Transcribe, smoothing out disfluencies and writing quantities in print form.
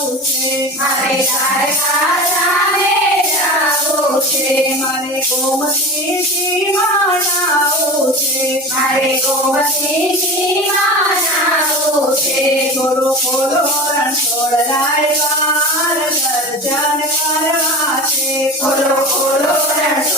મારે દ્વારકા ધામે જાવું છે મારે ગોમતી સીમા જાવું છે મારે ગોમતી સીમા જાવું છે થોડો ખોલો રણછોડ રાય વાર દર્શન કરવા છે ખોલો ખોલો રણછોડ